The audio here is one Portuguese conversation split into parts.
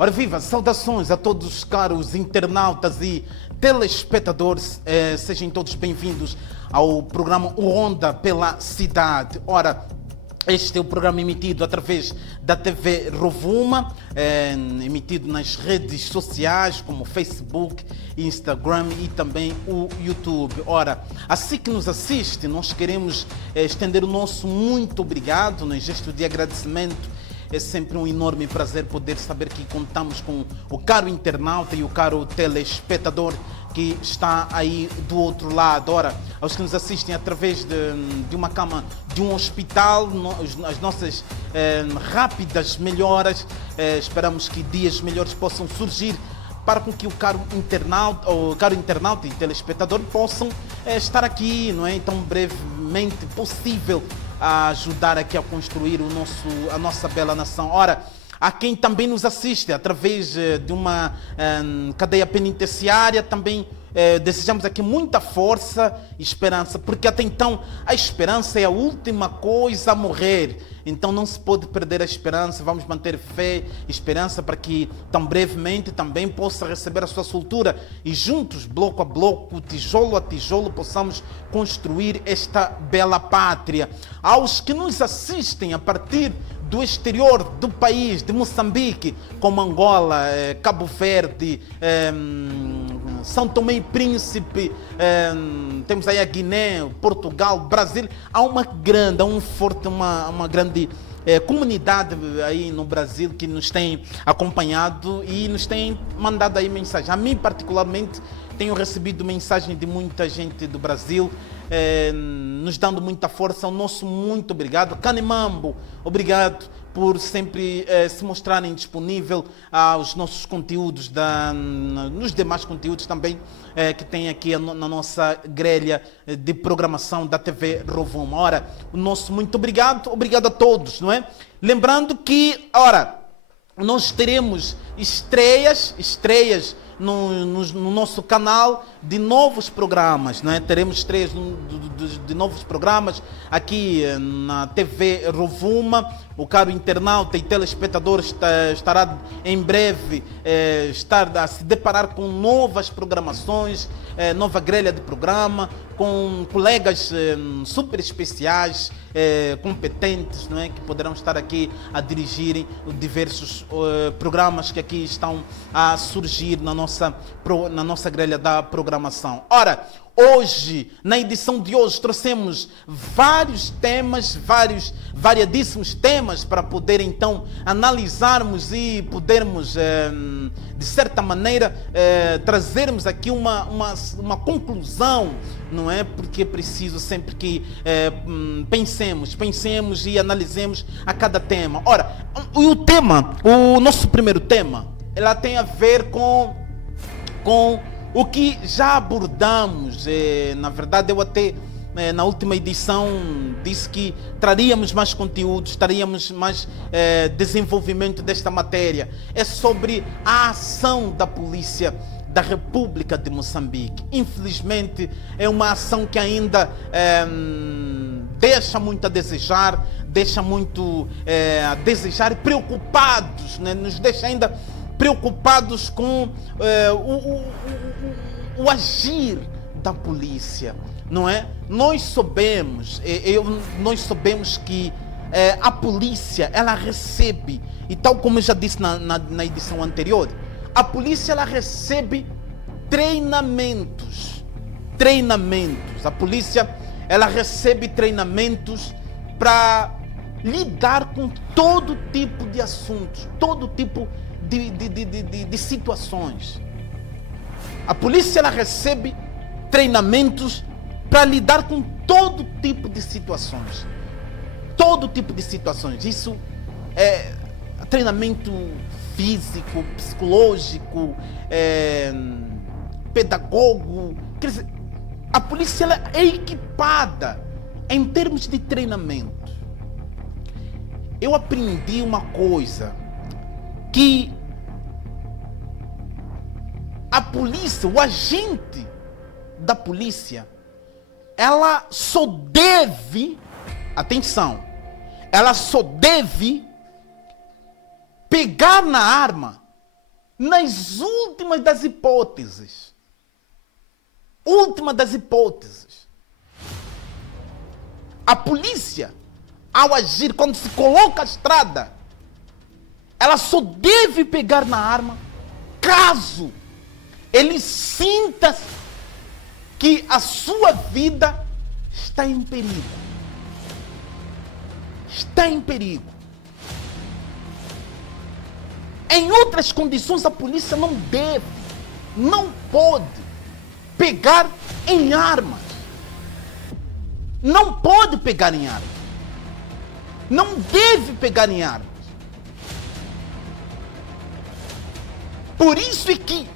Ora viva, saudações a todos os caros internautas e telespectadores, sejam todos bem-vindos ao programa Onda pela Cidade. Ora, este é o programa emitido através da TV Rovuma, emitido nas redes sociais como Facebook, Instagram e também o YouTube. Ora, assim que nos assiste, nós queremos estender o nosso muito obrigado, no gesto de agradecimento. É sempre um enorme prazer poder saber que contamos com o caro internauta e o caro telespectador que está aí do outro lado. Ora, aos que nos assistem através de uma cama de um hospital, as nossas rápidas melhoras, esperamos que dias melhores possam surgir para com que o caro internauta e telespectador possam estar aqui, não é? Tão brevemente possível, a ajudar aqui a construir a nossa bela nação. Ora, há quem também nos assiste através de uma cadeia penitenciária, também desejamos aqui muita força e esperança, porque até então a esperança é a última coisa a morrer. Então não se pode perder a esperança, vamos manter fé e esperança para que tão brevemente também possa receber a sua soltura e juntos, bloco a bloco, tijolo a tijolo, possamos construir esta bela pátria. Aos que nos assistem a partir do exterior do país, de Moçambique, como Angola, Cabo Verde, São Tomé e Príncipe, temos aí a Guiné, Portugal, Brasil, há uma grande comunidade aí no Brasil que nos tem acompanhado e nos tem mandado aí mensagem. A mim particularmente tenho recebido mensagem de muita gente do Brasil, nos dando muita força. O nosso muito obrigado. Canimambo, obrigado por sempre se mostrarem disponível aos nossos conteúdos, nos demais conteúdos também que tem aqui na nossa grelha de programação da TV Rovuma. Ora, o nosso muito obrigado a todos, não é? Lembrando que, ora, nós teremos estreias no nosso canal de novos programas, né? Teremos estreias de novos programas aqui na TV Rovuma. O caro internauta e telespectador estará em breve a se deparar com novas programações, nova grelha de programa, com colegas super especiais, competentes, não é? Que poderão estar aqui a dirigirem diversos programas que aqui estão a surgir na nossa grelha da programação. Ora, hoje, na edição de hoje, trouxemos vários temas, variadíssimos temas para poder então analisarmos e podermos, de certa maneira, trazermos aqui uma conclusão, não é? Porque é preciso sempre que pensemos e analisemos a cada tema. Ora, o nosso primeiro tema, ela tem a ver com o que já abordamos. Na verdade, eu até na última edição disse que traríamos mais conteúdos, traríamos mais desenvolvimento desta matéria. É sobre a ação da polícia da República de Moçambique. Infelizmente, é uma ação que ainda deixa muito a desejar, preocupados, né? Nos deixa ainda preocupados com o agir da polícia, não é? Nós sabemos que a polícia, ela recebe, e tal como eu já disse na edição anterior, a polícia, ela recebe treinamentos. A polícia, ela recebe treinamentos para lidar com todo tipo de assuntos, todo tipo de situações. A polícia, ela recebe treinamentos para lidar com todo tipo de situações. Isso é treinamento físico, psicológico, pedagogo. Quer dizer, a polícia, ela é equipada em termos de treinamento. Eu aprendi uma coisa, que a polícia, o agente da polícia, ela só deve, atenção, ela só deve pegar na arma nas últimas das hipóteses, a polícia, ao agir, quando se coloca à estrada, ela só deve pegar na arma caso ele sinta que a sua vida está em perigo. Está em perigo. Em outras condições, a polícia não deve, não pode pegar em armas. Não pode pegar em armas. Não deve pegar em armas. Por isso é que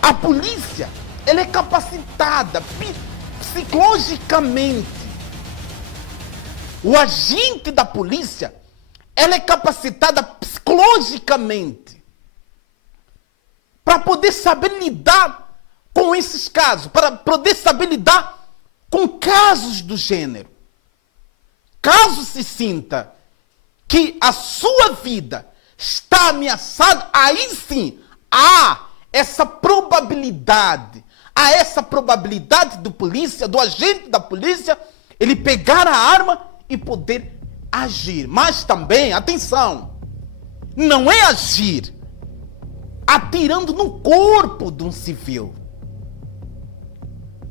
a polícia, ela é capacitada psicologicamente. O agente da polícia, ela é capacitada psicologicamente para poder saber lidar com esses casos, para poder saber lidar com casos do gênero. Caso se sinta que a sua vida está ameaçada, aí sim há essa probabilidade do polícia, do agente da polícia, ele pegar a arma e poder agir. Mas também, atenção, não é agir atirando no corpo de um civil.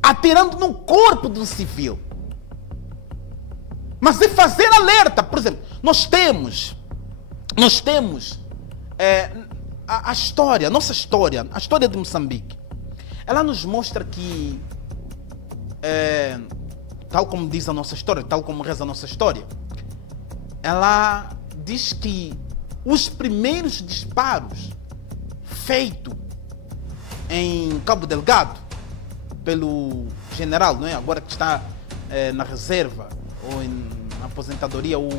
Atirando no corpo de um civil. Mas é fazer alerta. Por exemplo, nós temos a história, a história de Moçambique. Ela nos mostra que, tal como diz a nossa história, tal como reza a nossa história, ela diz que os primeiros disparos feitos em Cabo Delgado pelo general, não é? Agora que está na reserva ou na aposentadoria, o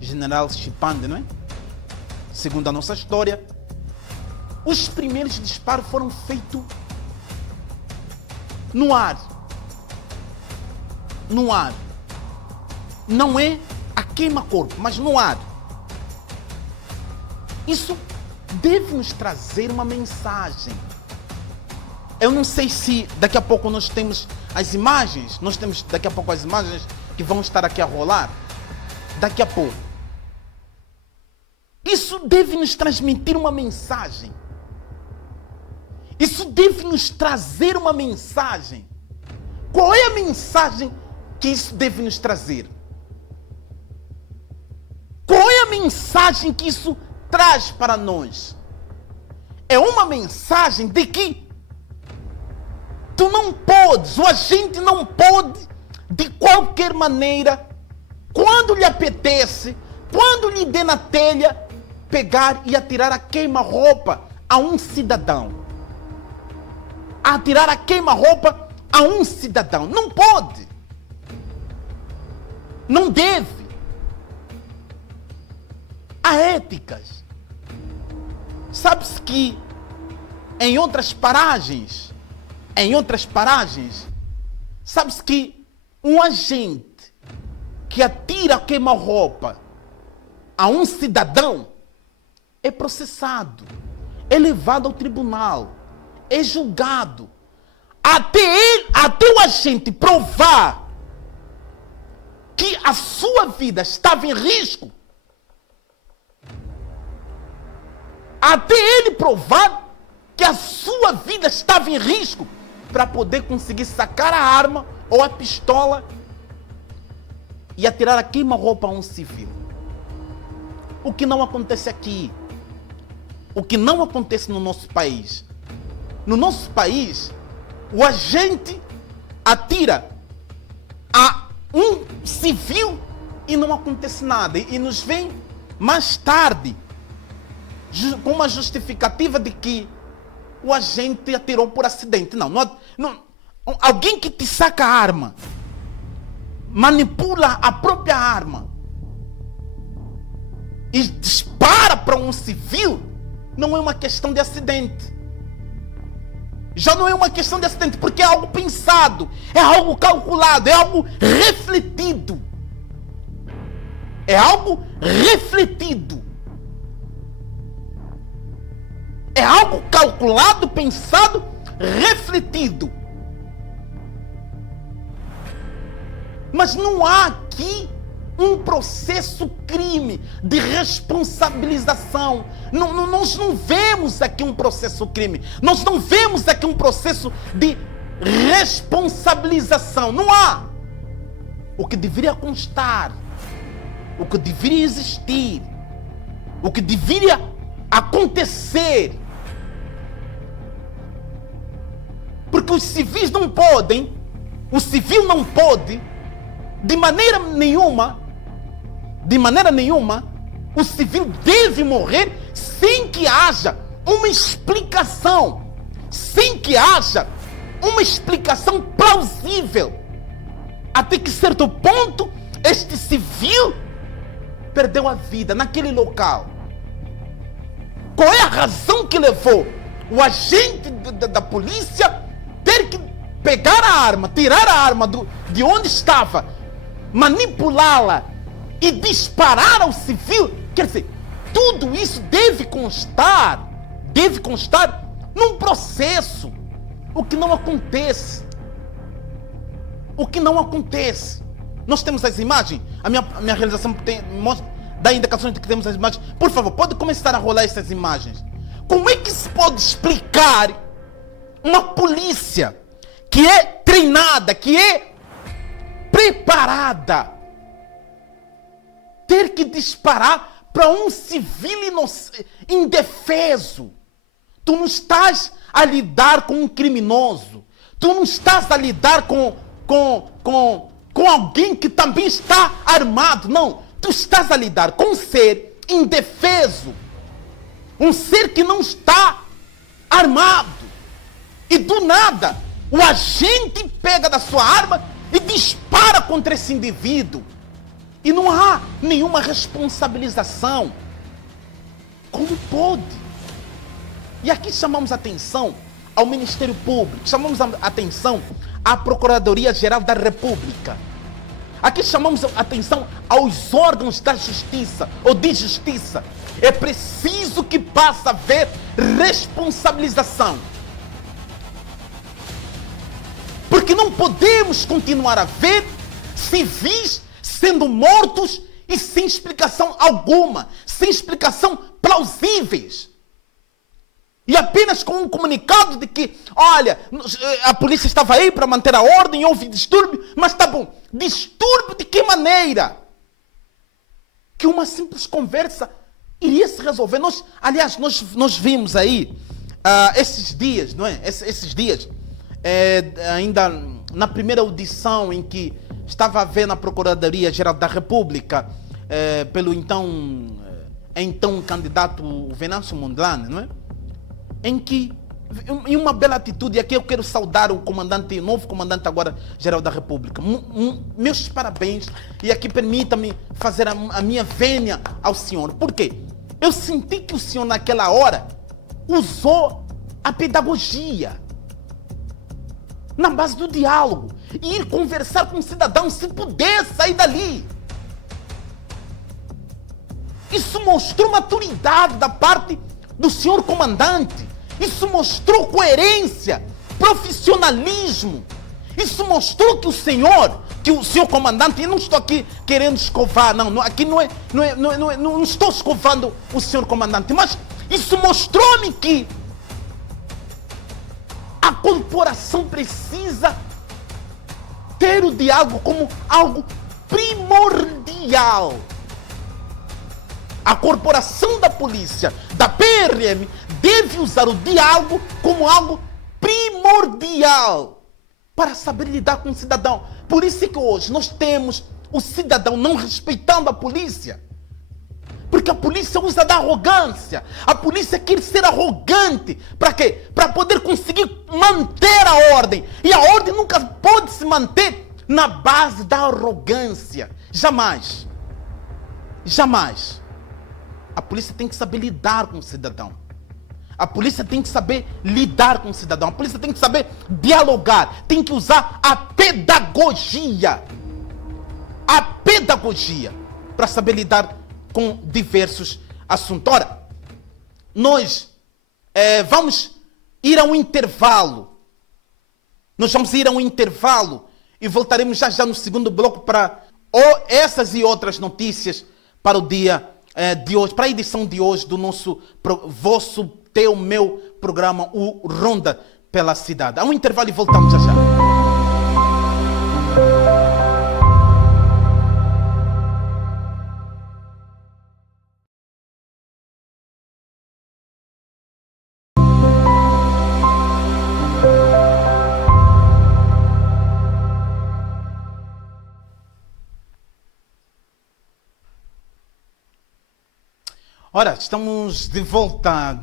general Chipande, não é? Segundo a nossa história, os primeiros disparos foram feitos no ar. No ar. Não é a queima-corpo, mas no ar. Isso deve nos trazer uma mensagem. Eu não sei se daqui a pouco nós temos as imagens, daqui a pouco as imagens que vão estar aqui a rolar. Daqui a pouco. Isso deve nos transmitir uma mensagem. Isso deve nos trazer uma mensagem. Qual é a mensagem que isso deve nos trazer? Qual é a mensagem que isso traz para nós? É uma mensagem de que tu não podes, o agente não pode, de qualquer maneira, quando lhe apetece, quando lhe dê na telha, pegar e atirar a queima-roupa a um cidadão. Atirar a queima-roupa a um cidadão. Não pode. Não deve. Há éticas. Sabe-se que em outras paragens, sabe-se que um agente que atira a queima-roupa a um cidadão é processado, é levado ao tribunal, é julgado. Até o agente provar que a sua vida estava em risco, até ele provar que a sua vida estava em risco para poder conseguir sacar a arma ou a pistola e atirar a queima-roupa a um civil. O que não acontece aqui. O que não acontece no nosso país. No nosso país, o agente atira a um civil e não acontece nada. E nos vem mais tarde com uma justificativa de que o agente atirou por acidente. Não, alguém que te saca a arma, manipula a própria arma e dispara para um civil, não é uma questão de acidente. Já não é uma questão de acidente, porque é algo pensado, é algo calculado, é algo refletido. É algo refletido. É algo calculado, pensado, refletido. Mas não há aqui um processo crime de responsabilização. Nós não vemos aqui um processo crime. Nós não vemos aqui um processo de responsabilização. Não há. O que deveria constar, o que deveria existir, o que deveria acontecer. Porque os civis não podem, o civil não pode, de maneira nenhuma, o civil deve morrer sem que haja uma explicação, plausível. Até que certo ponto, este civil perdeu a vida naquele local. Qual é a razão que levou o agente da polícia ter que pegar a arma, tirar a arma de onde estava, manipulá-la e disparar ao civil? Quer dizer, tudo isso deve constar num processo. O que não acontece. Nós temos as imagens. A minha realização dá indicações de que temos as imagens. Por favor, pode começar a rolar essas imagens. Como é que se pode explicar uma polícia que é treinada, que é preparada, ter que disparar para um civil indefeso? Tu não estás a lidar com um criminoso. Tu não estás a lidar com alguém que também está armado. Não, tu estás a lidar com um ser indefeso, um ser que não está armado, e do nada o agente pega da sua arma e dispara contra esse indivíduo, e não há nenhuma responsabilização. Como pode? E aqui chamamos a atenção ao Ministério Público, chamamos a atenção à Procuradoria-Geral da República. Aqui chamamos a atenção aos órgãos da justiça ou de justiça. É preciso que passe a haver responsabilização. Porque não podemos continuar a ver civis sendo mortos e sem explicação alguma, sem explicação plausíveis. E apenas com um comunicado de que, olha, a polícia estava aí para manter a ordem, houve distúrbio, mas tá bom. Distúrbio de que maneira? Que uma simples conversa iria se resolver. Nós vimos aí, esses dias, não é? Esses dias, ainda na primeira audição em que estava a ver na Procuradoria-Geral da República, pelo então candidato Venâncio Mondlane, não é? Em que, em uma bela atitude, e aqui eu quero saudar o novo comandante agora geral da República. Meus parabéns, e aqui permita-me fazer a minha vênia ao senhor. Por quê? Eu senti que o senhor naquela hora usou a pedagogia na base do diálogo, e ir conversar com o cidadão, se puder sair dali. Isso mostrou maturidade da parte do senhor comandante. Isso mostrou coerência, profissionalismo. Isso mostrou que o senhor comandante, eu não estou aqui querendo escovar, aqui não estou escovando o senhor comandante, mas isso mostrou-me que a corporação precisa ter o diálogo como algo primordial. A corporação da polícia, da PRM, deve usar o diálogo como algo primordial para saber lidar com o cidadão. Por isso é que hoje nós temos o cidadão não respeitando a polícia. Porque a polícia usa da arrogância. A polícia quer ser arrogante. Para quê? Para poder conseguir manter a ordem. E a ordem nunca pode se manter na base da arrogância. Jamais. Jamais. A polícia tem que saber lidar com o cidadão. A polícia tem que saber lidar com o cidadão. A polícia tem que saber dialogar. Tem que usar a pedagogia. A pedagogia para saber lidar com diversos assuntos. Ora, nós vamos ir a um intervalo. Nós vamos ir a um intervalo e voltaremos já no segundo bloco para essas e outras notícias para o dia de hoje, para a edição de hoje do nosso, meu programa, o Ronda pela Cidade. Há um intervalo e voltamos já. Ora, estamos de volta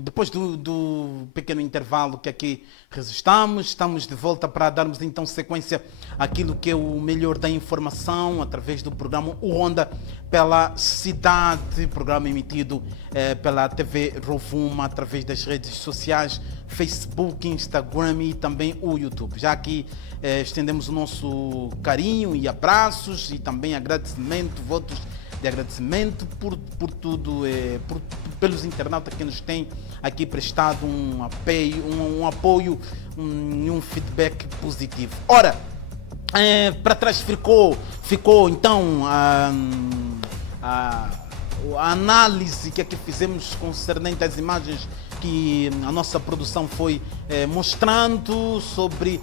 depois do pequeno intervalo que aqui registramos. Estamos de volta para darmos então sequência àquilo que é o melhor da informação através do programa O Ronda pela Cidade, programa emitido pela TV Rovuma através das redes sociais, Facebook, Instagram e também o YouTube. Já aqui estendemos o nosso carinho e abraços e também agradecimento, votos de agradecimento por tudo, pelos internautas que nos têm aqui prestado um apoio e um feedback positivo. Ora, para trás ficou então a análise que aqui fizemos concernente às imagens que a nossa produção foi mostrando sobre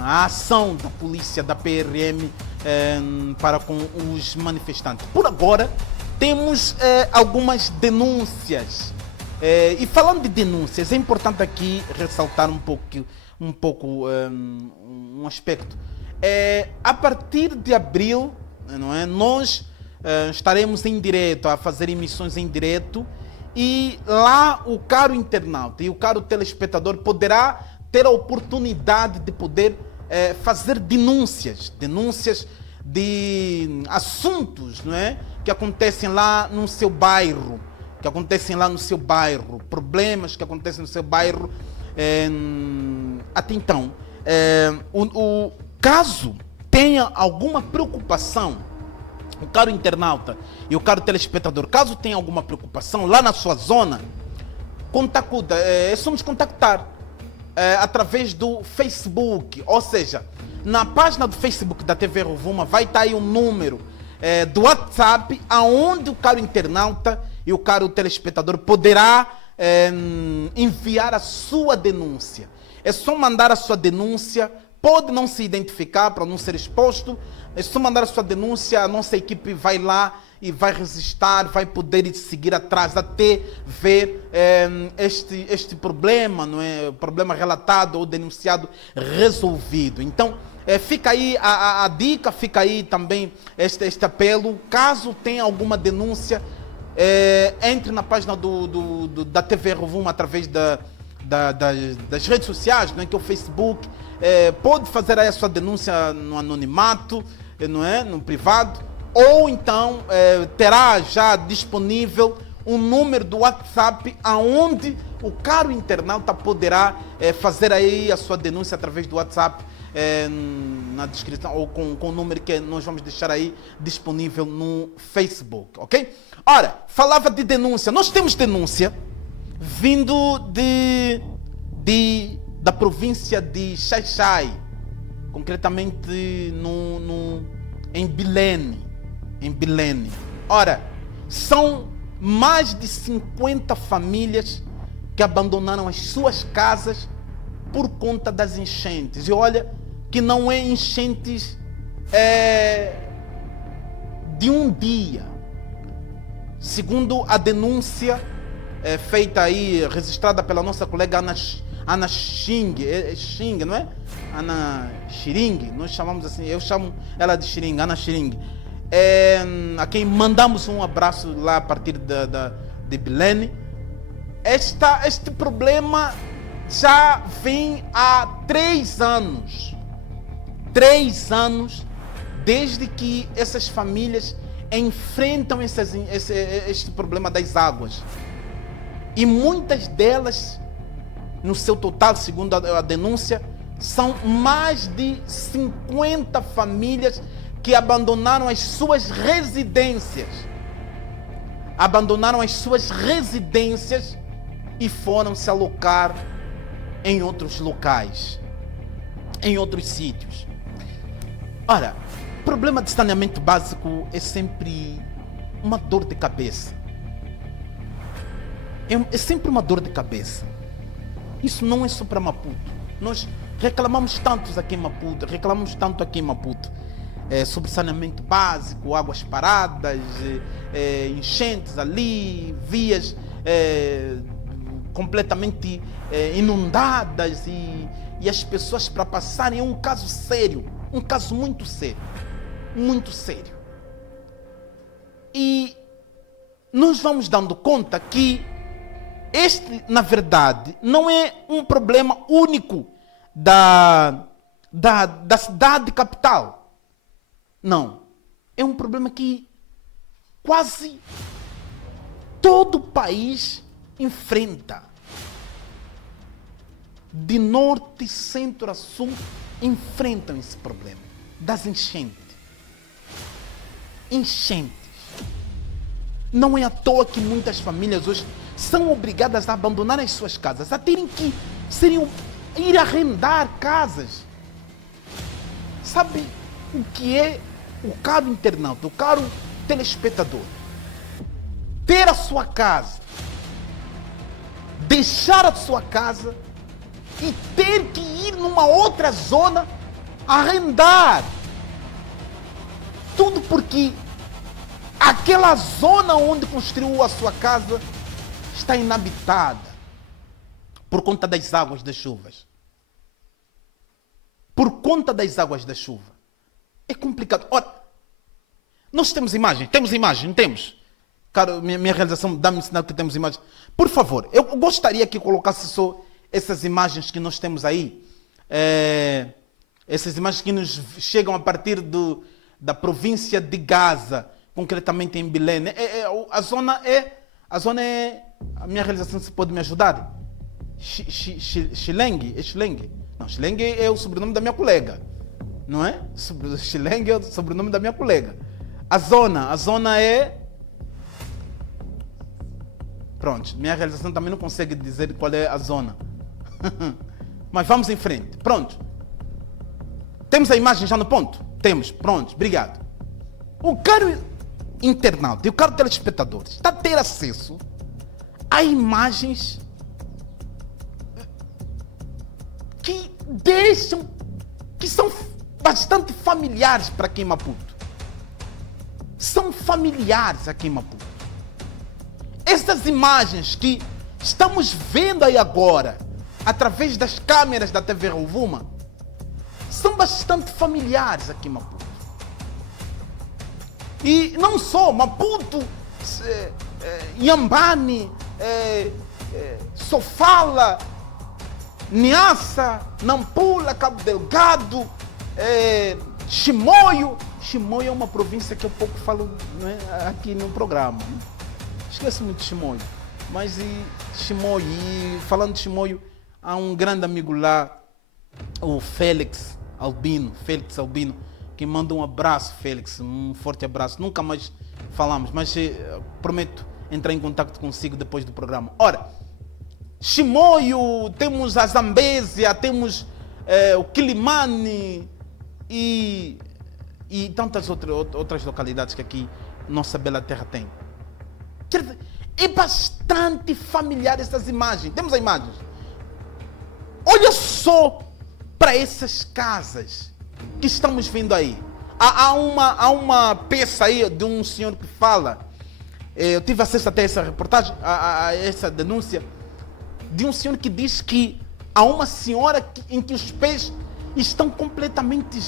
a ação da polícia, da PRM, para com os manifestantes. Por agora, temos algumas denúncias. E falando de denúncias, é importante aqui ressaltar um aspecto. A partir de abril, não é, nós estaremos em direto, a fazer emissões em direto, e lá o caro internauta e o caro telespectador poderá ter a oportunidade de poder fazer denúncias de assuntos, não é, que acontecem lá no seu bairro, problemas que acontecem no seu bairro. Até então, o caso tenha alguma preocupação, o caro internauta e o caro telespectador, caso tenha alguma preocupação lá na sua zona, é só nos contactar através do Facebook, ou seja, na página do Facebook da TV Rovuma vai estar aí um número do WhatsApp, aonde o caro internauta e o caro telespectador poderá enviar a sua denúncia. É só mandar a sua denúncia, pode não se identificar para não ser exposto, é só mandar a sua denúncia, a nossa equipe vai lá e vai registrar, vai poder seguir atrás até ver este problema, não é? Problema relatado ou denunciado, resolvido. Então, fica aí a dica, fica aí também este apelo. Caso tenha alguma denúncia, entre na página da TV Rovuma através das redes sociais, não é? Que é o Facebook. Pode fazer aí a sua denúncia no anonimato, não é? No privado, ou então terá já disponível um número do WhatsApp aonde o caro internauta poderá fazer aí a sua denúncia através do WhatsApp, na descrição, ou com o número que nós vamos deixar aí disponível no Facebook, ok? Ora, falava de denúncia. Nós temos denúncia vindo da província de Xai-Xai, concretamente em Bilene. Ora, são mais de 50 famílias que abandonaram as suas casas por conta das enchentes. E olha que não é enchentes de um dia. Segundo a denúncia feita aí, registrada pela nossa colega Ana Xing, não é? Ana Xiring, nós chamamos assim, eu chamo ela de Xiring, Ana Xiring. A quem mandamos um abraço lá a partir de Bilene. Este problema já vem há 3 anos. 3 anos desde que essas famílias enfrentam este problema das águas. E muitas delas, no seu total, segundo a denúncia, são mais de 50 famílias que abandonaram as suas residências. abandonaram as suas residências e foram se alocar em outros locais, em outros sítios. Ora, o problema de saneamento básico é sempre uma dor de cabeça. É sempre uma dor de cabeça. Isso não é só para Maputo. Nós reclamamos tanto aqui em Maputo, sobre saneamento básico, águas paradas, enchentes ali, vias completamente inundadas e as pessoas para passarem. É um caso sério, um caso muito sério, muito sério. E nós vamos dando conta que este, na verdade, não é um problema único da cidade capital. Não. É um problema que quase todo o país enfrenta. De norte, centro a sul, enfrentam esse problema das enchentes. Enchentes. Não é à toa que muitas famílias hoje são obrigadas a abandonar as suas casas, a terem que ir arrendar casas. Sabe o que é o caro internauta, o caro telespectador? Ter a sua casa, deixar a sua casa e ter que ir numa outra zona arrendar. Tudo porque aquela zona onde construiu a sua casa está inabitada por conta das águas das chuvas. Por conta das águas da chuva. É complicado. Ora, nós temos imagem? Temos imagem? Não temos? Cara, minha realização dá-me sinal que temos imagem. Por favor, eu gostaria que colocasse só essas imagens que nós temos aí. Essas imagens que nos chegam a partir da província de Gaza, concretamente em Belém. A zona é... A minha realização, se pode me ajudar? Xileng? É Xileng? Não, Xileng é o sobrenome da minha colega. Não é? Xileng é o sobrenome da minha colega. A zona é... Pronto, minha realização também não consegue dizer qual é a zona. Mas vamos em frente. Pronto. Temos a imagem já no ponto? Temos. Pronto, obrigado. O caro internauta e o caro telespectador está a ter acesso a imagens que são bastante familiares para aqui em Maputo. São familiares aqui em Maputo. Essas imagens que estamos vendo aí agora, através das câmeras da TV Rovuma, são bastante familiares aqui em Maputo. E não só Maputo, Inhambane, Sofala, Niassa, Nampula, Cabo Delgado, Chimoio. Chimoio é uma província que eu pouco falo, né, aqui no programa. Esqueço muito de Chimoio. Mas Chimoio, e falando de Chimoio, há um grande amigo lá, o Félix Albino, que manda um abraço, Félix, um forte abraço. Nunca mais falamos, mas prometo entrar em contato consigo depois do programa. Ora, Chimoio, temos a Zambésia, temos o Quilimane e tantas outras localidades que aqui nossa bela terra tem. Quer dizer, é bastante familiar essas imagens. Temos as imagens. Olha só para essas casas que estamos vendo aí. Há uma peça aí de um senhor que fala, eu tive acesso até a essa reportagem, a essa denúncia, de um senhor que diz que há uma senhora em que os pés estão completamente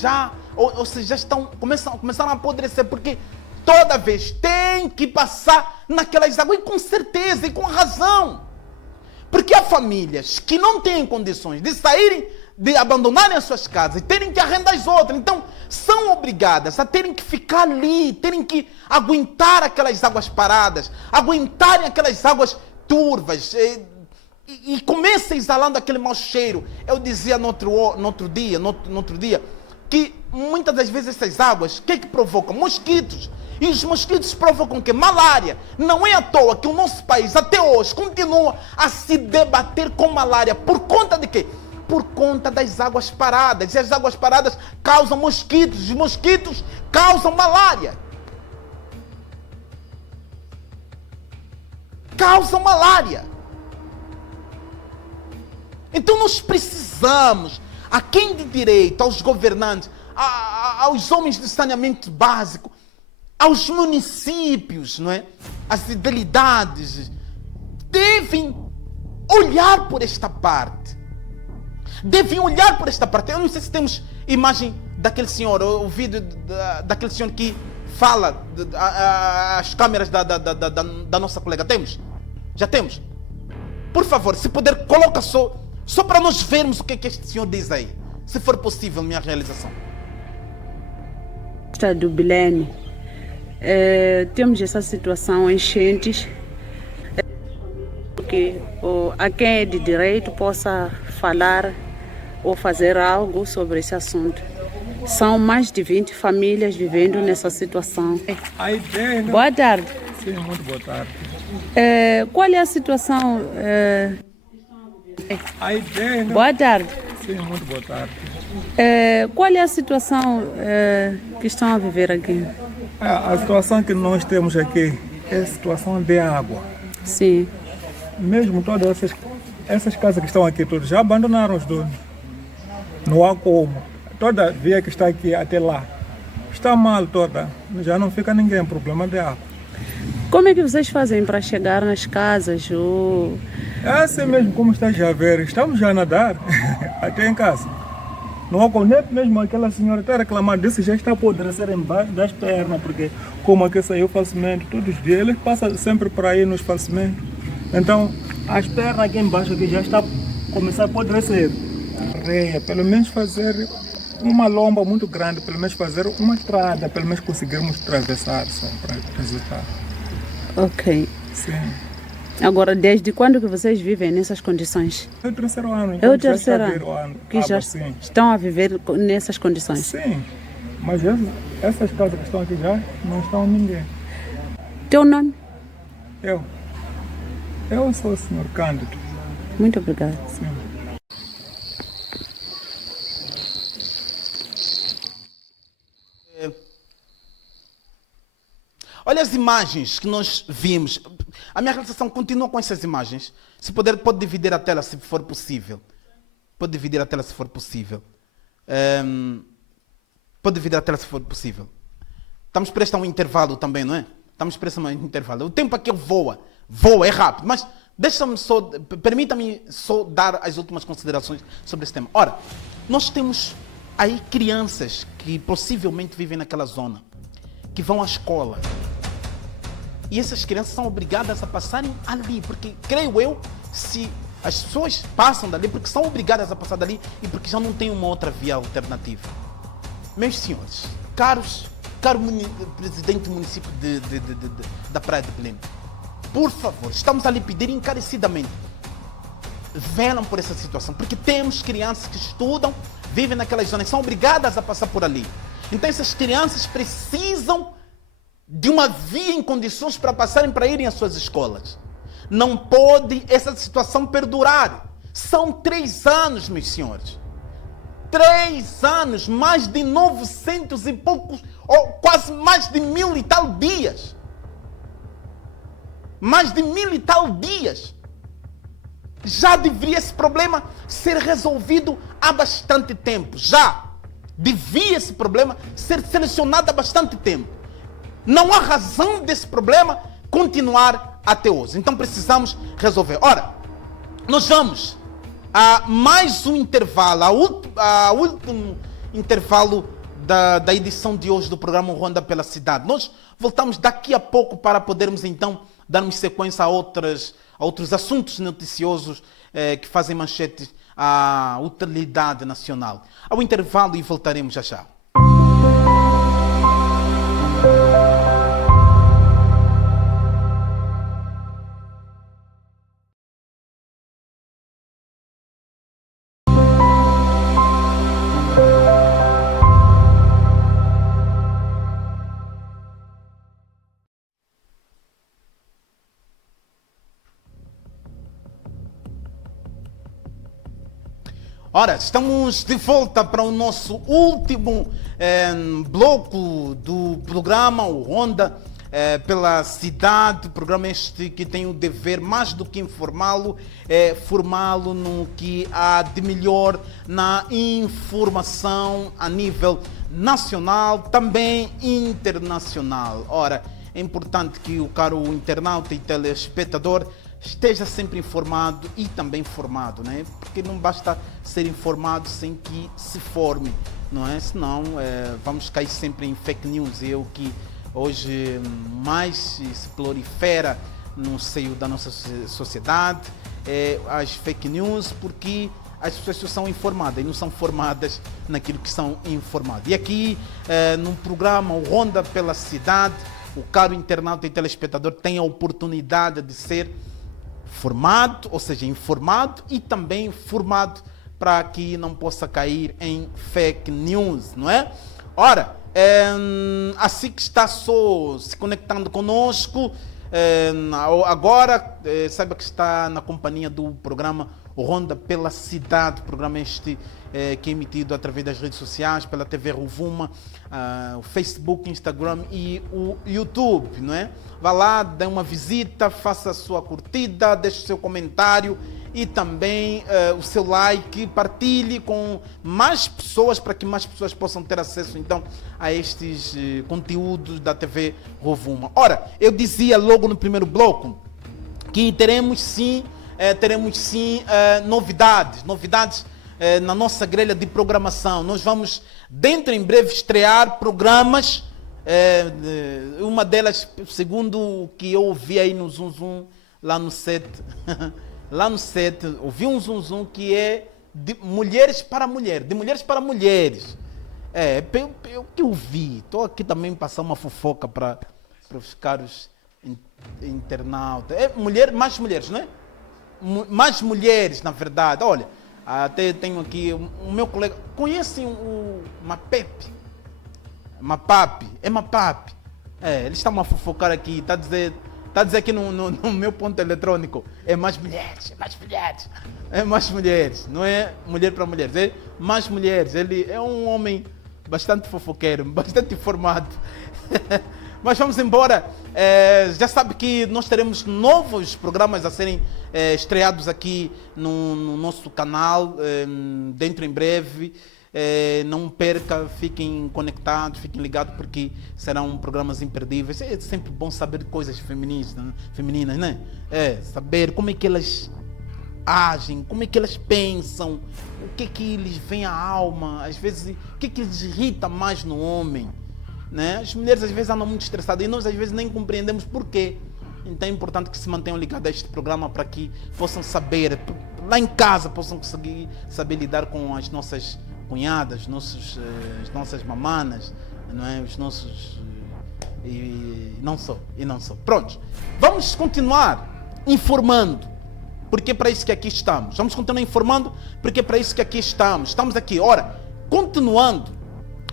ou seja, começaram a apodrecer, porque toda vez tem que passar naquelas águas, e com certeza, e com razão. Porque há famílias que não têm condições de saírem, de abandonarem as suas casas e terem que arrendar as outras. Então, são obrigadas a terem que ficar ali, terem que aguentar aquelas águas paradas, aguentarem aquelas águas turvas, e começa exalando aquele mau cheiro. Eu dizia no outro dia, que muitas das vezes essas águas, o que é que provocam? Mosquitos. E os mosquitos provocam o quê? Malária. Não é à toa que o nosso país, até hoje, continua a se debater com malária. Por conta de quê? Por conta das águas paradas. E as águas paradas causam mosquitos. Os mosquitos causam malária. Causam malária. Então nós precisamos, a quem de direito, aos governantes, aos homens de saneamento básico, aos municípios, não é? As fidelidades, devem olhar por esta parte. Devem olhar por esta parte. Eu não sei se temos imagem daquele senhor, o vídeo daquele senhor que fala, as câmeras da nossa colega. Temos? Já temos? Por favor, se puder, coloca só para nós vermos o que é que este senhor diz aí. Se for possível, minha realização. Do Belém, temos essa situação, enchentes, que a quem é de direito possa falar ou fazer algo sobre esse assunto. São mais de 20 famílias vivendo nessa situação. Boa tarde. Sim, muito boa tarde. Qual é a situação? Boa tarde. Sim, muito boa tarde. Qual é a situação que estão a viver aqui? A situação que nós temos aqui é a situação de água. Sim. Mesmo todas essas casas que estão aqui, todas já abandonaram os donos. Não há como. Toda a via que está aqui até lá está mal toda. Já não fica ninguém, problema de água. Como é que vocês fazem para chegar nas casas? É assim mesmo, como está já a ver. Estamos já a nadar até em casa. Não há como, nem mesmo aquela senhora está reclamando disso, já está a apodrecer embaixo das pernas, porque como aqui saiu o falecimento todos os dias, ele passa sempre por aí nos falecimentos. Então, as pernas aqui embaixo aqui já está a começar a apodrecer. Pelo menos fazer uma lomba muito grande, pelo menos fazer uma estrada, pelo menos conseguirmos atravessar só para resultar. Ok. Sim. Agora, desde quando que vocês vivem nessas condições? É o terceiro ano. É o terceiro ano que já sim. estão a viver nessas condições? Sim, mas essas casas que estão aqui já não estão ninguém. Teu nome? Eu sou o senhor Cândido. Muito obrigada. Sim. Olha as imagens que nós vimos. A minha realização continua com essas imagens. Se puder, pode dividir a tela se for possível. Pode dividir a tela se for possível. Pode dividir a tela se for possível. Estamos prestes a um intervalo também, não é? Estamos prestes a um intervalo. O tempo aqui voa, é rápido. Mas permita-me só dar as últimas considerações sobre esse tema. Ora, nós temos aí crianças que possivelmente vivem naquela zona, que vão à escola. E essas crianças são obrigadas a passarem ali, porque, creio eu, se as pessoas passam dali, porque são obrigadas a passar dali e porque já não tem uma outra via alternativa. Meus senhores, caro presidente do município da Praia de Belém, por favor, estamos a lhe pedir encarecidamente, velam por essa situação, porque temos crianças que estudam, vivem naquelas zonas, são obrigadas a passar por ali. Então essas crianças precisam de uma via em condições para passarem, para irem às suas escolas. Não pode essa situação perdurar. São 3 anos, meus senhores. 3 anos, mais de 900 e poucos, ou quase mais de 1000 e tal dias. Mais de 1000 e tal dias. Já deveria esse problema ser resolvido há bastante tempo. Já devia esse problema ser selecionado há bastante tempo. Não há razão desse problema continuar até hoje. Então precisamos resolver. Ora, nós vamos a mais um intervalo, a último intervalo da edição de hoje do programa Ronda pela Cidade. Nós voltamos daqui a pouco para podermos então darmos sequência a outros assuntos noticiosos que fazem manchete à utilidade nacional. Ao intervalo e voltaremos já já. Ora, estamos de volta para o nosso último bloco do programa, o Ronda pela Cidade, programa este que tem o dever, mais do que informá-lo, formá-lo no que há de melhor na informação a nível nacional, também internacional. Ora, é importante que o caro internauta e telespectador esteja sempre informado e também formado, né? Porque não basta ser informado sem que se forme, não é? Senão vamos cair sempre em fake news. É o que hoje mais se prolifera no seio da nossa sociedade, as fake news, porque as pessoas são informadas e não são formadas naquilo que são informadas. E aqui, no programa o Ronda pela Cidade, o caro internauta e telespectador tem a oportunidade de ser formado, ou seja, informado e também formado para que não possa cair em fake news, não é? Ora, assim que está só se conectando conosco, agora saiba que está na companhia do programa Ronda pela Cidade, programa este que é emitido através das redes sociais, pela TV Rovuma, o Facebook, Instagram e o YouTube, não é? Vá lá, dê uma visita, faça a sua curtida, deixe o seu comentário e também o seu like, partilhe com mais pessoas para que mais pessoas possam ter acesso então a estes conteúdos da TV Rovuma. Ora, eu dizia logo no primeiro bloco que teremos sim novidades na nossa grelha de programação. Nós vamos, dentro em breve, estrear programas. Uma delas, segundo o que eu ouvi aí no Zoom Zoom, lá no set, ouvi um Zoom Zoom que é de mulheres para mulheres, de mulheres para mulheres. O que eu vi, estou aqui também passar uma fofoca para os caros internautas. Mais mulheres, não é? Mais mulheres, na verdade. Olha, até tenho aqui o meu colega. Conhecem o Mapepe? Mapapi? É Mapapi. Eles estão a fofocar aqui. Está a dizer aqui no meu ponto eletrônico. É mais mulheres, é mais mulheres. É mais mulheres. Não é mulher para mulheres. É mais mulheres. Ele é um homem bastante fofoqueiro, bastante informado. Mas vamos embora. Já sabe que nós teremos novos programas a serem estreados aqui no nosso canal, dentro em breve. Não perca, fiquem conectados, fiquem ligados, porque serão programas imperdíveis. É sempre bom saber coisas femininas, né? Saber como é que elas agem, como é que elas pensam, o que é que lhes vem à alma, às vezes, o que é que lhes irrita mais no homem. Né? As mulheres às vezes andam muito estressadas e nós às vezes nem compreendemos porquê. Então é importante que se mantenham ligados a este programa para que possam saber, lá em casa, possam conseguir saber lidar com as nossas cunhadas, as nossas mamanas, não é? Os nossos... E não só. Pronto, vamos continuar informando, porque é para isso que aqui estamos. Vamos continuar informando, porque é para isso que aqui estamos. Estamos aqui, ora, continuando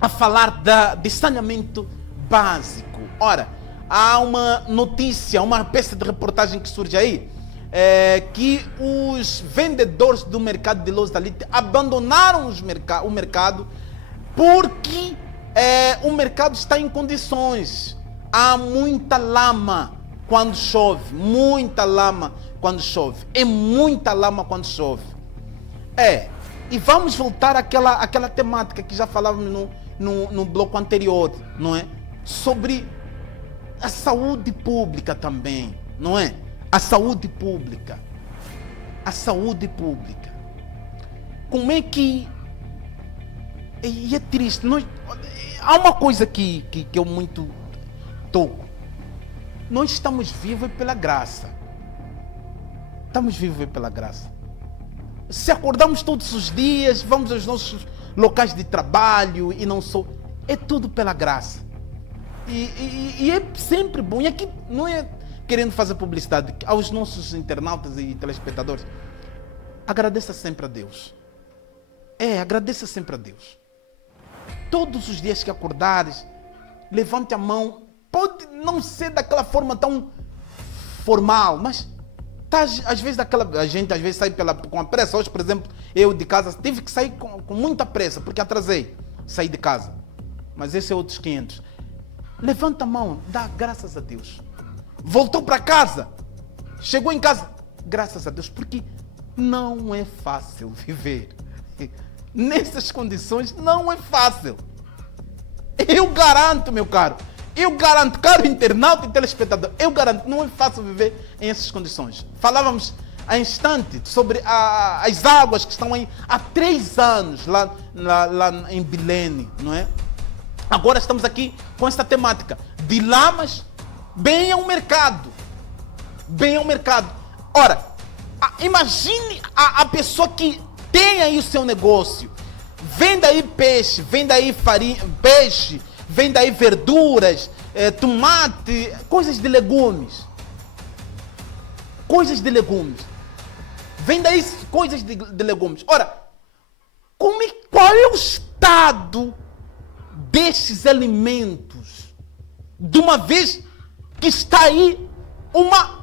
a falar de saneamento básico. Ora, há uma notícia, uma peça de reportagem que surge aí, que os vendedores do mercado de Los Dalite abandonaram o mercado porque o mercado está em condições. Há muita lama quando chove, muita lama quando chove. É muita lama quando chove. E vamos voltar àquela temática que já falávamos no bloco anterior, não é? Sobre a saúde pública também, não é? A saúde pública. Como é que... E é triste. Há uma coisa que eu muito toco. Nós estamos vivos pela graça. Se acordamos todos os dias, vamos aos nossos locais de trabalho e não só... É tudo pela graça. E é sempre bom. E aqui não é querendo fazer publicidade aos nossos internautas e telespectadores. Agradeça sempre a Deus. Agradeça sempre a Deus. Todos os dias que acordares, levante a mão. Pode não ser daquela forma tão formal, mas às vezes a gente às vezes sai com a pressa. Hoje, por exemplo, eu de casa tive que sair com muita pressa, porque atrasei. Saí de casa. Mas esse é outros 500. Levanta a mão, dá graças a Deus. Voltou para casa. Chegou em casa. Graças a Deus, porque não é fácil viver. Nessas condições não é fácil. Eu garanto, meu caro. Eu garanto, caro internauta e telespectador, eu garanto, não é fácil viver em essas condições. Falávamos há instante sobre as águas que estão aí há 3 anos lá em Bilene, não é? Agora estamos aqui com esta temática de lamas bem ao mercado. Bem ao mercado. Ora, imagine a pessoa que tem aí o seu negócio, vende aí peixe, vende aí farinha, peixe, vende aí verduras, tomate, coisas de legumes. Coisas de legumes. Vende aí coisas de legumes. Ora, qual é o estado destes alimentos? De uma vez que está aí uma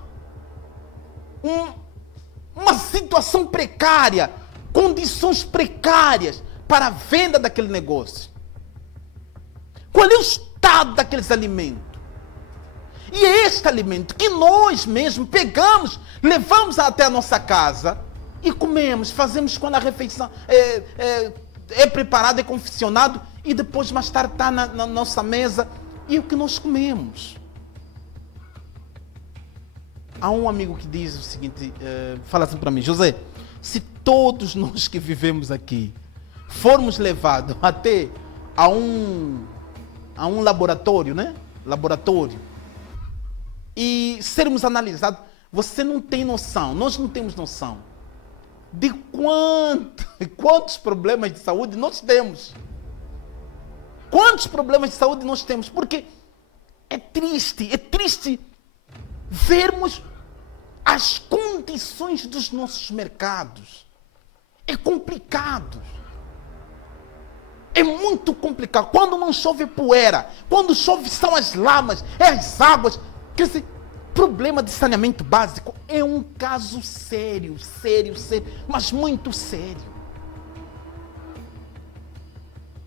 situação precária, condições precárias para a venda daquele negócio. Qual é o estado daqueles alimentos? E é este alimento que nós mesmos pegamos, levamos até a nossa casa e comemos, fazemos quando a refeição é preparada, é confeccionado e depois mais tarde está na nossa mesa e o que nós comemos. Há um amigo que diz o seguinte, fala assim para mim: José, se todos nós que vivemos aqui formos levados até a um laboratório, né? Laboratório, e sermos analisados, você não tem noção, nós não temos noção de quantos problemas de saúde nós temos. Quantos problemas de saúde nós temos? Porque é triste vermos as condições dos nossos mercados. É complicado. É muito complicado. Quando não chove poeira, quando chove são as lamas, é as águas. Quer dizer, problema de saneamento básico é um caso sério, mas muito sério.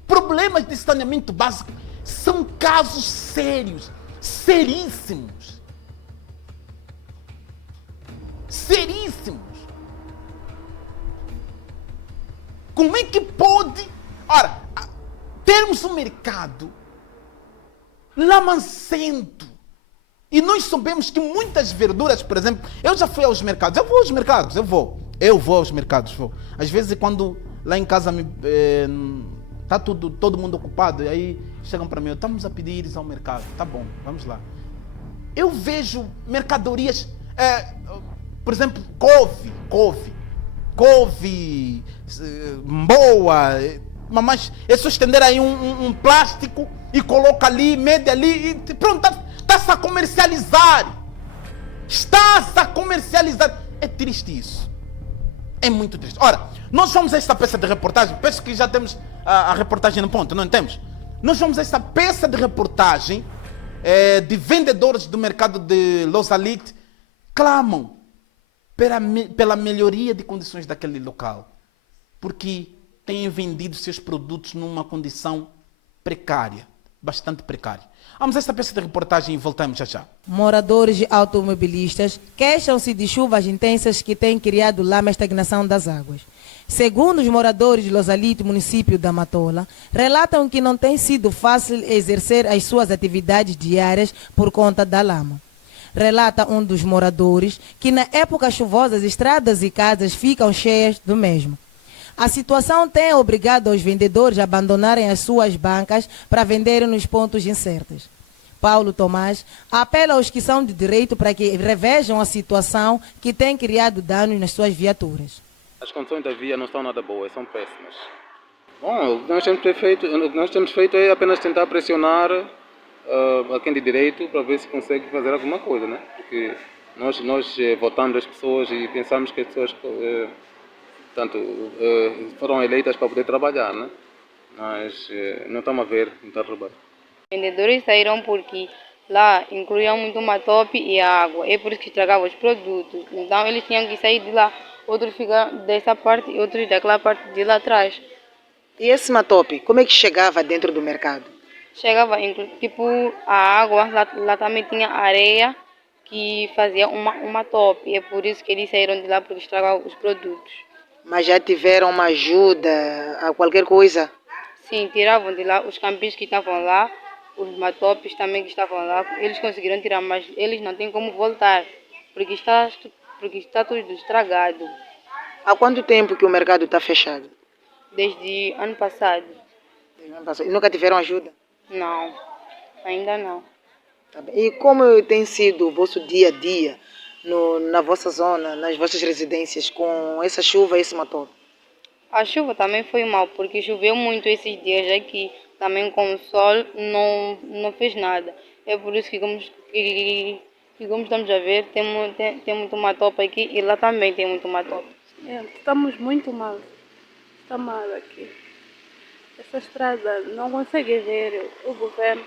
Problemas de saneamento básico são casos sérios, seríssimos. Seríssimos. Como é que pode, ora, termos um mercado lamacento? E nós sabemos que muitas verduras, por exemplo, eu já fui aos mercados, eu vou aos mercados. Às vezes quando lá em casa está todo mundo ocupado, e aí chegam para mim, estamos a pedir ir ao mercado, tá bom, vamos lá. Eu vejo mercadorias, por exemplo, couve, boa, mas é só estender aí um plástico e coloca ali, mede ali e pronto, está-se a comercializar. Está-se a comercializar. É triste isso. É muito triste. Ora, nós vamos a esta peça de reportagem, penso que já temos a reportagem no ponto, não temos? Nós vamos a esta peça de reportagem de vendedores do mercado de Los Alite clamam pela melhoria de condições daquele local, porque têm vendido seus produtos numa condição precária, bastante precária. Vamos a esta peça de reportagem e voltamos já. Moradores e automobilistas queixam-se de chuvas intensas que têm criado lama e estagnação das águas. Segundo os moradores de Los Alite, município da Matola, relatam que não tem sido fácil exercer as suas atividades diárias por conta da lama. Relata um dos moradores que na época chuvosa as estradas e casas ficam cheias do mesmo. A situação tem obrigado os vendedores a abandonarem as suas bancas para venderem nos pontos incertos. Paulo Tomás apela aos que são de direito para que revejam a situação que tem criado danos nas suas viaturas. As condições da via não estão nada boas, são péssimas. Bom, o que nós temos feito é apenas tentar pressionar a quem de direito para ver se consegue fazer alguma coisa, né? Porque nós votamos as pessoas e pensamos que as pessoas foram eleitas para poder trabalhar, né? Mas não estamos a ver, não está a trabalhar. Vendedores saíram porque lá incluíam muito matope e água, é por isso que estragava os produtos. Então eles tinham que sair de lá, outros ficam dessa parte e outros daquela parte de lá atrás. E esse matope, como é que chegava dentro do mercado? Chegava, tipo, a água, lá também tinha areia que fazia uma top. É por isso que eles saíram de lá, porque estragavam os produtos. Mas já tiveram uma ajuda a qualquer coisa? Sim, tiravam de lá os campistas que estavam lá, os matopes também que estavam lá. Eles conseguiram tirar, mas eles não têm como voltar, porque está tudo estragado. Há quanto tempo que o mercado está fechado? Desde ano passado. E nunca tiveram ajuda? Não, ainda não. Tá bem. E como tem sido o vosso dia a dia na vossa zona, nas vossas residências, com essa chuva e esse matope? A chuva também foi mal, porque choveu muito esses dias aqui. Também com o sol não fez nada. É por isso que como estamos a ver, tem muito matope aqui e lá também tem muito matope. Estamos muito mal. Está mal aqui. Essa estrada não consegue ver o governo.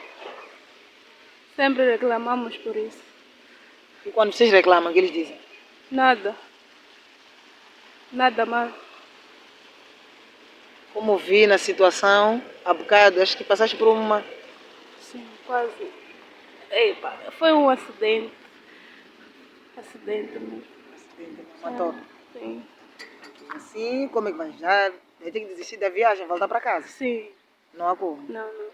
Sempre reclamamos por isso. E quando vocês reclamam, o que eles dizem? Nada. Nada mais. Como vi na situação, há bocado, acho que passaste por uma... Sim, quase. Epa, foi um acidente. Acidente mesmo. Matope. Sim. Assim, como é que vai? Já tem que desistir da viagem, voltar para casa? Sim. Não há como. Não, não.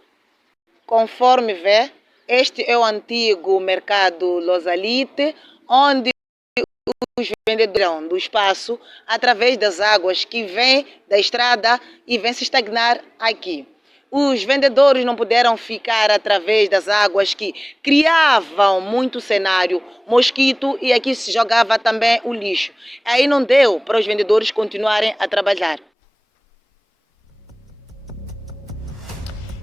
Conforme vê, este é o antigo mercado Losalite, onde os vendedores do espaço através das águas que vêm da estrada e vêm se estagnar aqui. Os vendedores não puderam ficar através das águas que criavam muito cenário, mosquito, e aqui se jogava também o lixo. Aí não deu para os vendedores continuarem a trabalhar.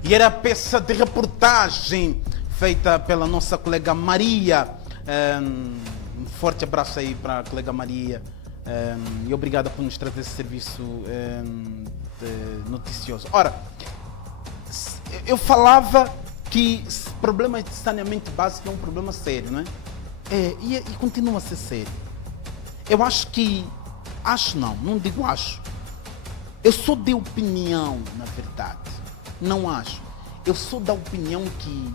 E era a peça de reportagem feita pela nossa colega Maria. Um forte abraço aí para a colega Maria. E obrigada por nos trazer esse serviço noticioso. Ora, eu falava que problemas de saneamento básico é um problema sério, não é? E continua a ser sério. Eu acho que... Acho não digo acho. Eu sou de opinião, na verdade. Não acho. Eu sou da opinião que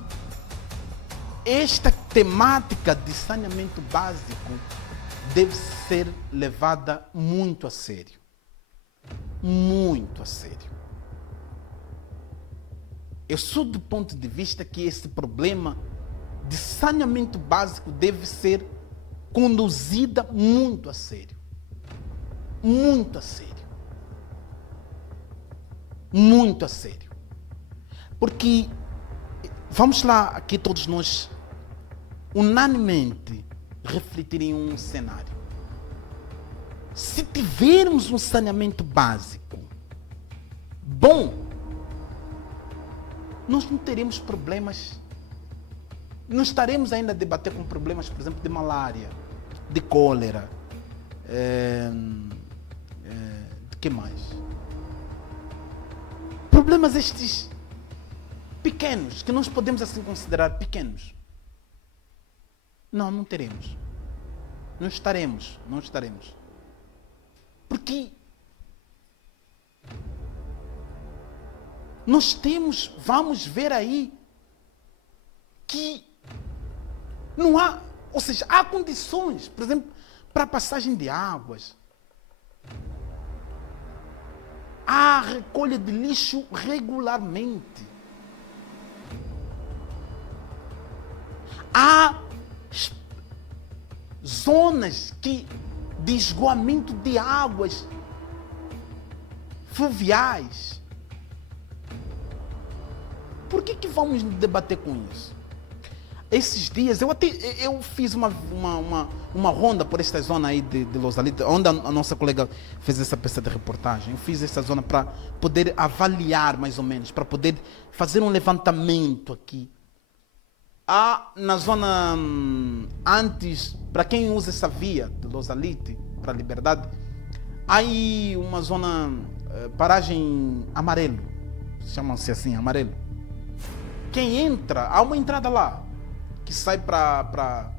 esta temática de saneamento básico deve ser levada muito a sério. Muito a sério. Eu sou do ponto de vista que esse problema de saneamento básico deve ser conduzida muito a sério. Muito a sério. Muito a sério. Porque, vamos lá, aqui todos nós, unanimemente, refletir em um cenário. Se tivermos um saneamento básico bom, nós não teremos problemas, não estaremos ainda a debater com problemas, por exemplo, de malária, de cólera, de que mais? Problemas estes pequenos, que nós podemos assim considerar pequenos. Não teremos. Não estaremos. Porque nós temos, vamos ver aí, que não há, ou seja, há condições, por exemplo, para a passagem de águas. Há recolha de lixo regularmente. Há zonas de escoamento de águas fluviais. Por que vamos debater com isso? Esses dias, eu fiz uma ronda por esta zona aí de Losalite, onde a nossa colega fez essa peça de reportagem. Eu fiz essa zona para poder avaliar mais ou menos, para poder fazer um levantamento aqui. Há na zona antes, para quem usa essa via de Losalite para a Liberdade, há aí uma zona, paragem Amarelo, chamam-se assim, Amarelo. Quem entra, há uma entrada lá. que sai para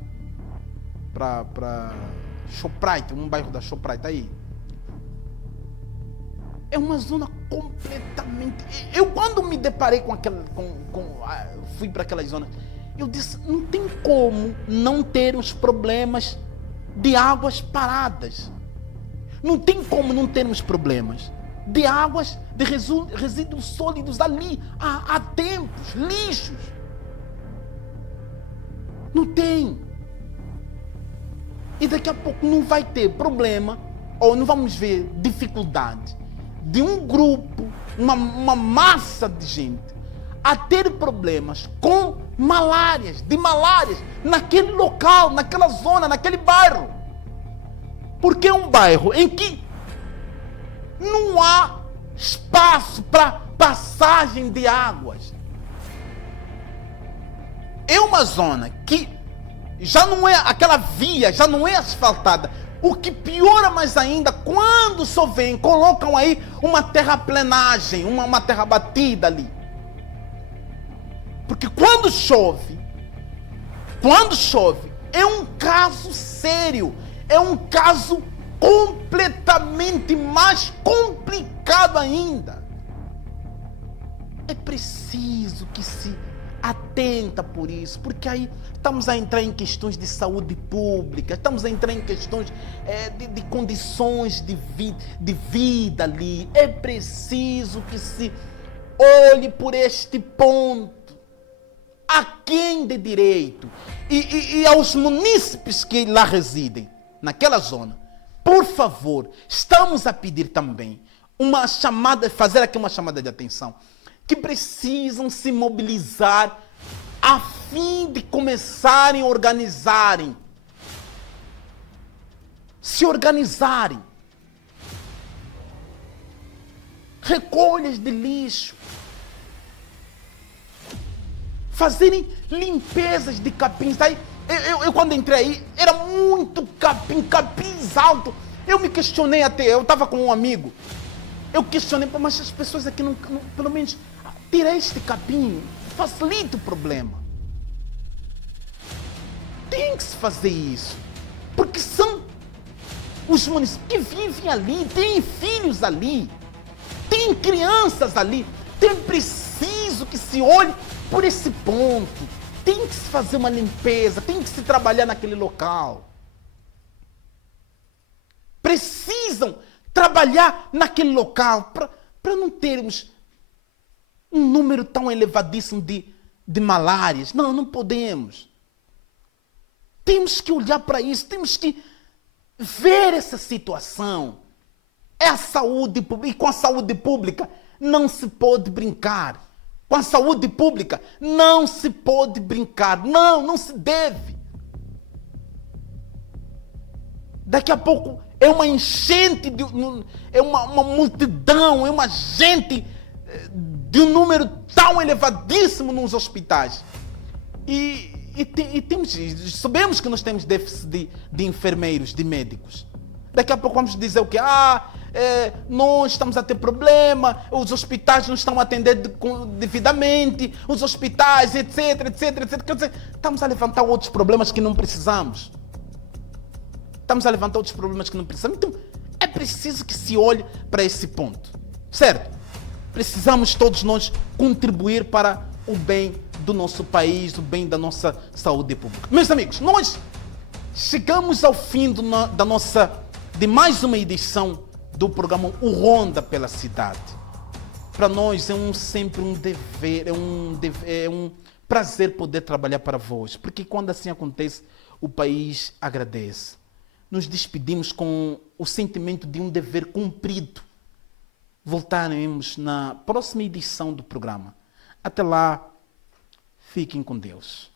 Shoprite, um bairro da Shoprite aí. É uma zona completamente... Eu quando me deparei com aquela... fui para aquelas zonas, eu disse, não tem como não ter os problemas de águas paradas. Não tem como não termos problemas de águas, de resíduos sólidos ali, há tempos, lixos. Não tem. E daqui a pouco não vai ter problema, ou não vamos ver dificuldade de um grupo, uma massa de gente a ter problemas com malárias, naquele local, naquela zona, naquele bairro. Porque é um bairro em que não há espaço para passagem de águas. É uma zona que já não é aquela via, já não é asfaltada. O que piora mais ainda, quando só vem, colocam aí uma terraplenagem, uma terra batida ali. Porque quando chove, é um caso sério, é um caso completamente mais complicado ainda. É preciso que se atenta por isso, porque aí estamos a entrar em questões de saúde pública, estamos a entrar em questões de condições de vida ali. É preciso que se olhe por este ponto. A quem de direito e aos munícipes que lá residem, naquela zona, por favor, estamos a pedir também fazer aqui uma chamada de atenção, que precisam se mobilizar a fim de começarem a se organizarem. Recolhas de lixo, fazerem limpezas de capins. Aí, eu quando entrei aí, era muito capins alto. Eu me questionei até, eu estava com um amigo, eu questionei, mas as pessoas aqui não pelo menos, tira este capim, facilita o problema. Tem que se fazer isso, porque são os municípios que vivem ali, têm filhos ali, têm crianças ali. Tem preciso que se olhe por esse ponto. Tem que se fazer uma limpeza, tem que se trabalhar naquele local. Precisam trabalhar naquele local para não termos um número tão elevadíssimo de malárias. Não podemos. Temos que olhar para isso, temos que ver essa situação. É a saúde pública, e com a saúde pública não se pode brincar. Com a saúde pública não se pode brincar. Não se deve. Daqui a pouco é uma enchente, é uma multidão, é uma gente de um número tão elevadíssimo nos hospitais. E sabemos que nós temos déficit de enfermeiros, de médicos. Daqui a pouco vamos dizer o quê? Nós estamos a ter problema, os hospitais não estão a atender devidamente, os hospitais, etc. Quer dizer, estamos a levantar outros problemas que não precisamos. Então, é preciso que se olhe para esse ponto. Certo? Precisamos todos nós contribuir para o bem do nosso país, o bem da nossa saúde pública. Meus amigos, nós chegamos ao fim de mais uma edição do programa O Ronda pela Cidade. Para nós é sempre um dever, é um prazer poder trabalhar para vós, porque quando assim acontece, o país agradece. Nos despedimos com o sentimento de um dever cumprido. Voltaremos na próxima edição do programa. Até lá, fiquem com Deus.